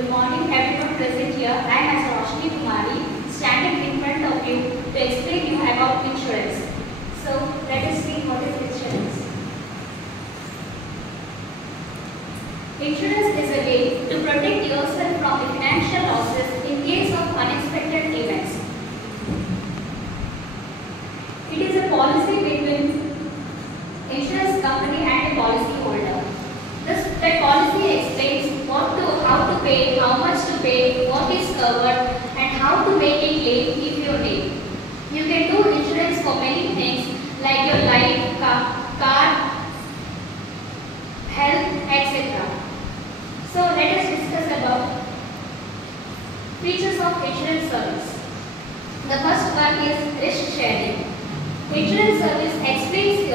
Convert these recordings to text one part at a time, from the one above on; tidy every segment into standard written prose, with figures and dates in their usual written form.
Good morning everyone present here. I am as Roshni Kumari standing in front of you to explain you about insurance. So let us see what is insurance. Insurance is a way to protect yourself from the financial losses in case of unexpected events. It is a policy between insurance company and a policy holder. That policy explains how to pay, how much to pay, what is covered, and how to make a claim if you need. You can do insurance for many things like your life, car, health, etc. So let us discuss about features of insurance service. The first one is risk sharing. Insurance service explains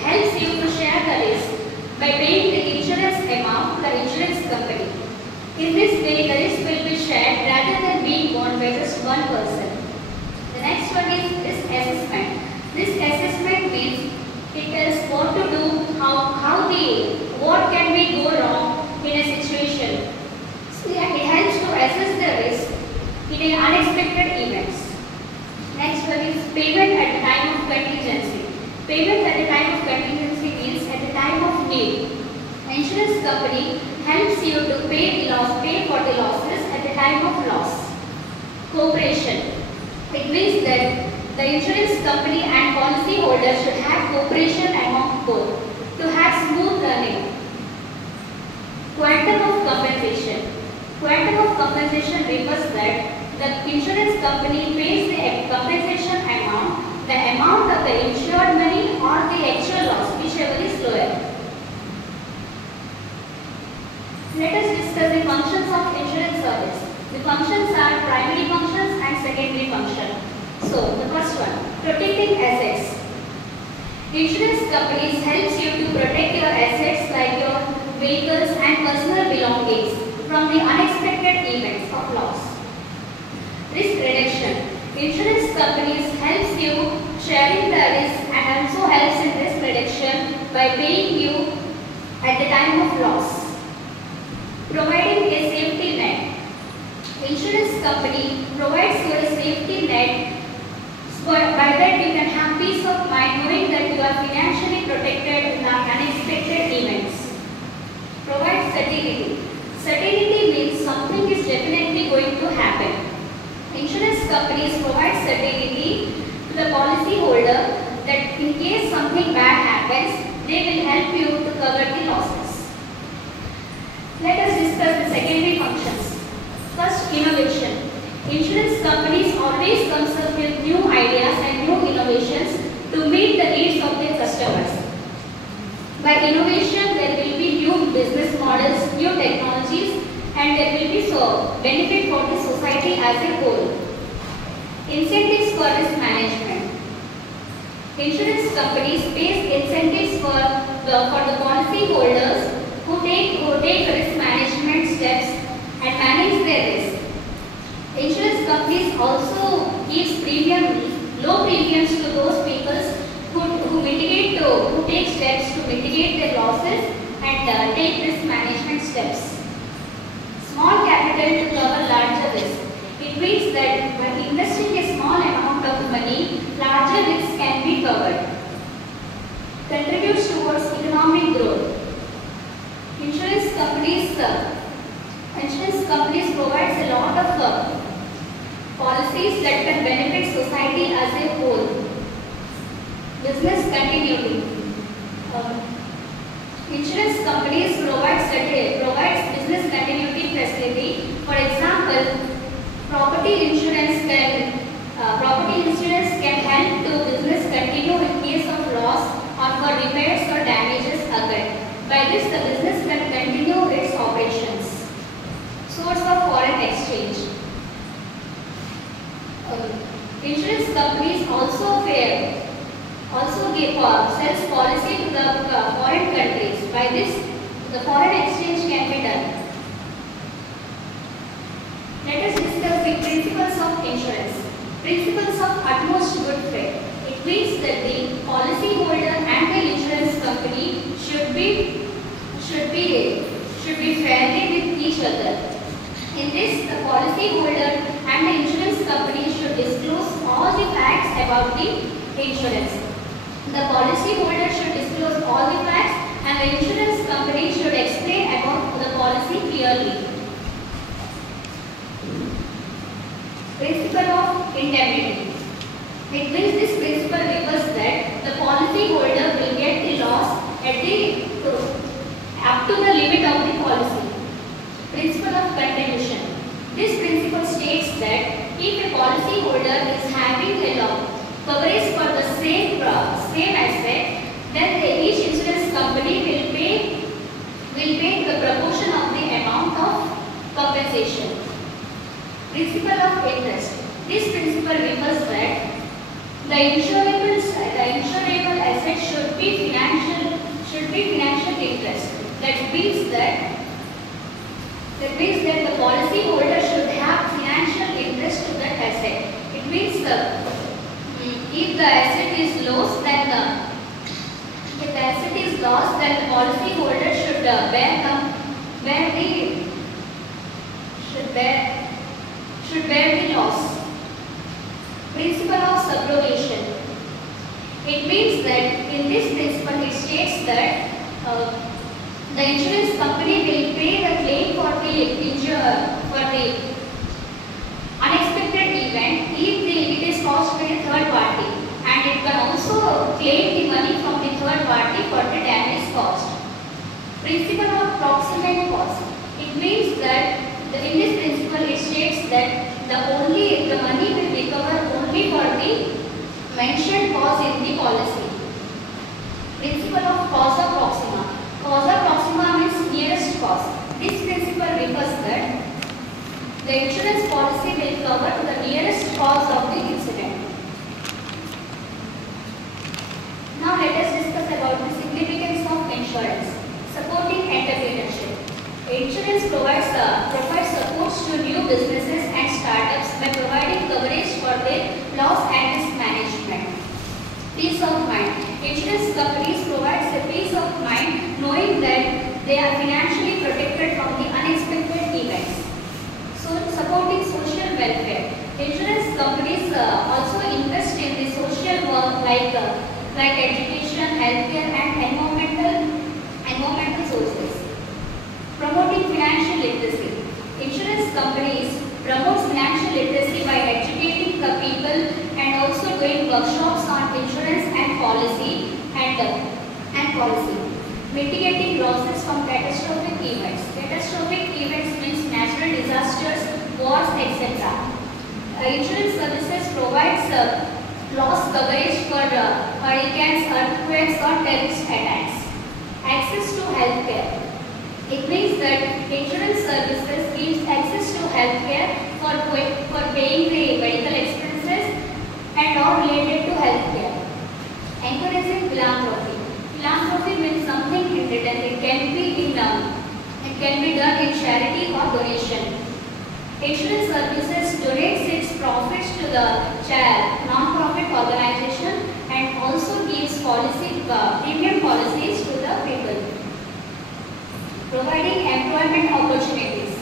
helps you to share the risk by paying the insurance amount to the insurance company. In this way, the risk will be shared rather than being borne by just one person. The next one is risk assessment. Risk assessment means it tells what to do, what can be go wrong in a situation. So it helps to assess the risk in an unexpected events. Next one is payment at the time of contingency. Payment at the time of contingency means at the time of need. Insurance company helps you to pay for the losses at the time of loss. Cooperation. It means that the insurance company and policy holder should have cooperation among both to have smooth running. Quantum of compensation. Quantum of compensation refers that the insurance company pays the compensation amount, the amount of the insured money or the actual loss, whichever is lower. Let us discuss the functions of insurance service. The functions are primary functions and secondary function. So, the first one, protecting assets. Insurance companies helps you to protect your assets like your vehicles and personal belongings from the unexpected events of loss. Risk reduction. Insurance companies helps you sharing the risk and also helps in risk reduction by paying you at the time of loss. Providing a safety net. Insurance company provides you a safety net. So by that you can have peace of mind knowing that you are financially protected in the unexpected events. Provide certainty. Certainty means something is definitely going to happen. Insurance companies provide certainty to the policy holder that in case something bad happens, they will help you to cover the losses. Let us discuss the secondary functions. First, innovation. Insurance companies always comes up with new ideas and new innovations to meet the needs of their customers. By innovation, there will be new business models, new technologies, and there will be benefit for the society as a whole. Incentives for risk management. Insurance companies pay incentives for the policy holders who take risk management steps and manage their risk. Insurance companies also gives low premiums to those people who take steps to mitigate their losses and take risk management steps. Small capital to cover larger risk. It means that by investing a small amount of money, larger risks can be covered. Contributes towards economic growth. Insurance companies provides a lot of policies that can benefit society as a whole. Business continuity. Insurance companies provides business continuity facility. For example, property insurance can help to business continue in case of loss or for repairs or damages occurred. By this, the business can continue its operations. Source of foreign exchange. Insurance companies also sells policy to the foreign countries. By this, the foreign exchange can be done. Let us discuss the principles of insurance. Principles of utmost good faith. It means that the policy holder and the insurance company should be fairly with each other. this, the policy holder and the insurance company should disclose all the facts about the insurance. The policy holder should disclose all the facts and the insurance company should explain about the policy clearly. Principle of indemnity. It means this principle refers that the policy holder will get the loss at the up to the limit of the policy. Principle of contribution. This principle states that if a policy holder is having a coverage for the same asset, then each insurance company will pay the proportion of the amount of compensation. Principle of interest. This principle refers that the insurable asset should be financial interest. That means that the policy holder should have financial interest to that asset. It means if the asset is lost, then the policy holder should bear the loss. Principle of subrogation. It means that in this principle it states that the insurance company will pay the claim for the unexpected event if it is caused by a third party, and it can also claim the money from the third party for the damage caused. Principle of proximate cause. It means that in this principle it states that the money will recover only for the mentioned cause in the policy. Principle of causa proxima. Causa proxima means nearest cause. This principle refers that the insurance policy will cover the nearest cause of the incident. Now let us discuss about the significance of insurance. Supporting entrepreneurship. Insurance provides supports to new businesses and startups by providing coverage for their loss and risk management. Peace of mind. Insurance companies provide a peace of mind knowing that they are financially protected from the unexpected events. So, supporting social welfare. Insurance companies also invest in the social work like education, healthcare, and environmental sources. Promoting financial literacy. Insurance companies promote financial literacy by educating the people and also doing workshops on insurance and policy. Mitigating losses from catastrophic events. Catastrophic events means natural disasters, wars, etc. Insurance services provides loss coverage for hurricanes, earthquakes, or terrorist attacks. Access to healthcare. It means that insurance services gives access to healthcare for paying the medical expenses and all related to healthcare. Encouraging philanthropy. Philanthropy means something in return. It can be done in charity or donation. Insurance services donates its profits to the non-profit organization and also gives premium policies to the people. Providing employment opportunities.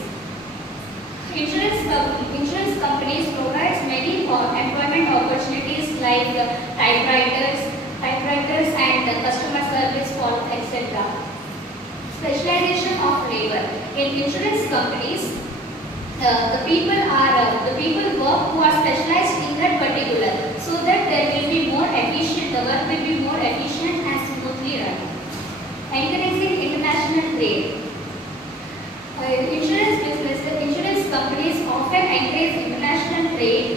Insurance companies provide many employment opportunities like typewriters and customer service calls, etc. Specialization of labor. In insurance companies, the people work who are specialized in that particular, so that there will be more efficient. The work will be more efficient and smoothly run. Encouraging international trade. Insurance companies often encourage international trade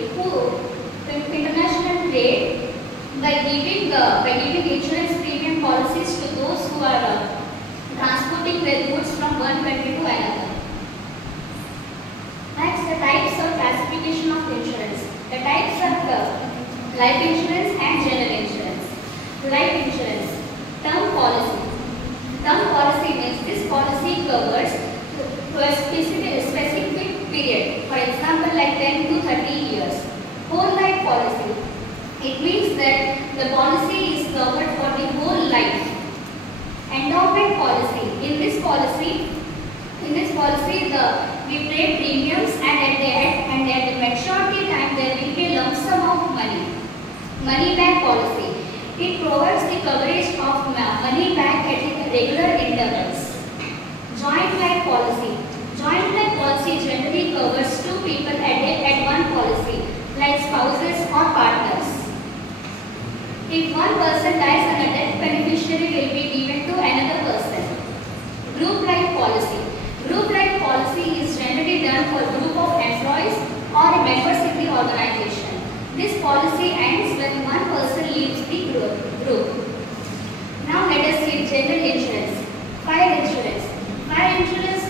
by giving insurance premium policies to those who are transporting their goods from one country to another. Next, the types of classification of insurance. The types are life insurance and general insurance. Life insurance. Term policy. Term policy means this policy covers to a specific period. For example, like 10 to 30 years. Whole life policy. It means that the policy is covered for the whole life. Endowment policy. In this policy, In this policy, we pay premiums, and at the maturity time there will be a lump sum of money. Money back policy. It provides the coverage of money back at regular intervals. Joint life policy. Joint life policy generally covers two people at one policy, like spouses or partners. If one person dies, and a death beneficiary will be given to another person. Group life policy. Group life policy is generally done for a group of employees or members in the organization. This policy ends when one person leaves the group. Now let us see general insurance. Fire insurance. Fire insurance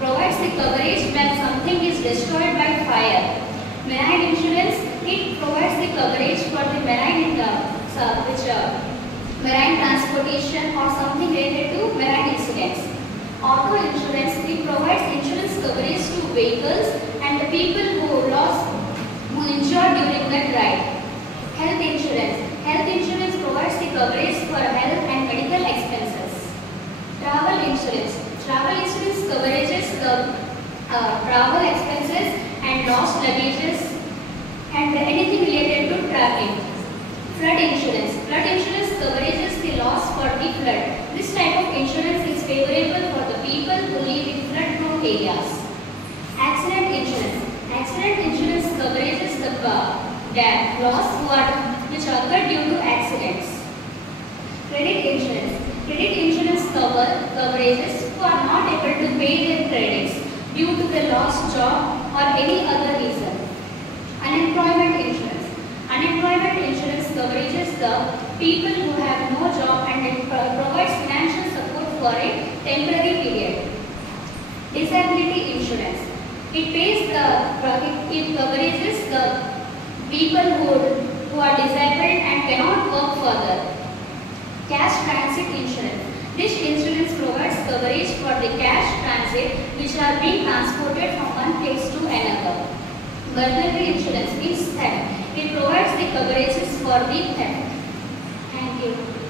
provides the coverage when something is destroyed by fire. Marine insurance, it provides the coverage for the marine transportation or something related to marine incidents. Auto insurance, it provides insurance coverage to vehicles and the people who injured during that ride. Health insurance. Health insurance provides the coverage for health and medical expenses. Travel insurance. Travel insurance coverages the travel expenses and lost luggages and anything related to traveling. Flood insurance. Flood insurance coverages the loss for the flood. This type of insurance is favorable for the people who live in flood-prone areas. Accident insurance. Accident insurance coverages the loss which occurred due to accidents. Credit insurance. Credit insurance coverages who are not able to pay their credits due to the lost job or any other reason. Unemployment insurance. Unemployment insurance coverages the people who have no job and it provides financial support for a temporary period. Disability insurance. It coverages the people who are disabled and cannot work further. Cash transit insurance. This insurance provides coverage for the cash transit which are being transported from one place to another. Burglary insurance means theft. It provides the coverages for the theft. Thank you.